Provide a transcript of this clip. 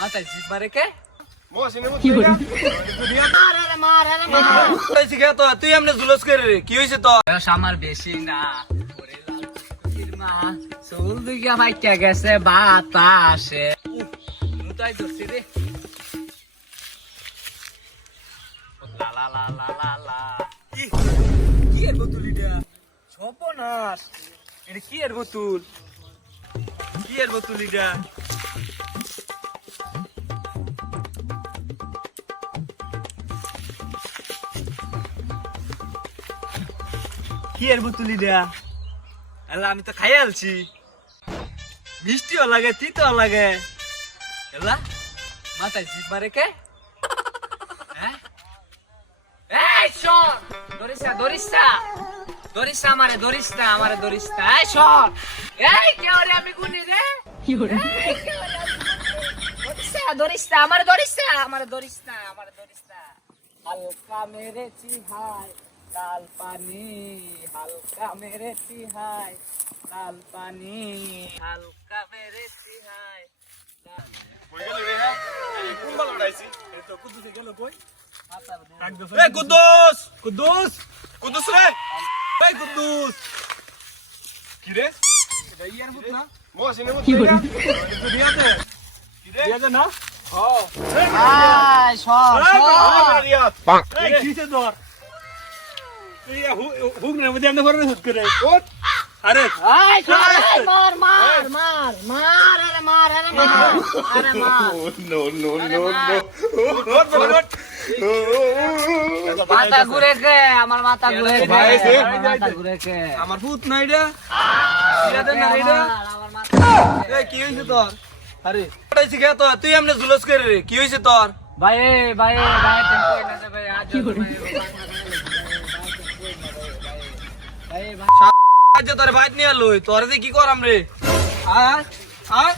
মাথায় জিত মারে কে? তুই এমনি জুলস করে রে, কি হয়েছে তো? আমার বেশি না ওরে লাল কুকুরের মা, চুল দিকে বাইটা গেছে বাতাসে। মুতাই ধরছি রে। লা লা লা লা লা লা। কি এর বোতল এটা? সর্বনাশ। এটা কি এর বোতল? কি এর বোতল এটা? কি এর বোতল এটা? আল্লাহ, আমি তো খাই আলছি। মিষ্টিও লাগে, তিতও লাগে। আল্লাহ, মাথায় জিভ মারে কে? হ্যাঁ? এই সর! ধরিস না, ধরিস না। ধরিস না আমারে, ধরিস না, আমারে ধরিস না। এই সর! এই কে ওরে আমি গুনি রে? এই, কে ওরে আমি গুনি? ধরিস না, ধরিস না, আমারে ধরিস না, আমারে ধরিস না, আমারে ধরিস না। হালকা মেরেছি হায় লাল পানি, হালকা মেরেছি হায় লাল পানি, হালকা মেরেছি হায় লাল। এই কুদ্দুস, কুদ্দুস, কুদ্দুস রে, এই কুদ্দুস। কি রে? এটা ইয়ার ভূত না? কি রে? দুনিয়াতে কি রে? ইয়াতে না? হ্যাঁ। আয় সর, সর। এই কিসে ধর? এই হুক না মধ্যে আমরা করে হুক করে। ওঠ। আরে আয় সর, আয়, মার, মার, মার, মার, আরে মার, আরে মার, আরে মার। No, no, no, no. ওঠ বড় ওঠ। মাথা ঘুরে কে, আমার মাথা ঘুরে কে, ভাই, আমার মাথা ঘুরে কে। আমার ভূত না এটা? ইয়াতে না এটা? আমার মাথা ঘুরে কে। এই কি হইছে তোর? আরে ওটাইছি কে তোর? তুই এমনি জুলস করে রে, কি হইছে তোর? ভাই ভাই ভাই টেম্পো না দে ভাই আজ ভাই ভাই আজ তোর বাইট নিয়ে লই, তোর যে কি করাম রে? আয় আয়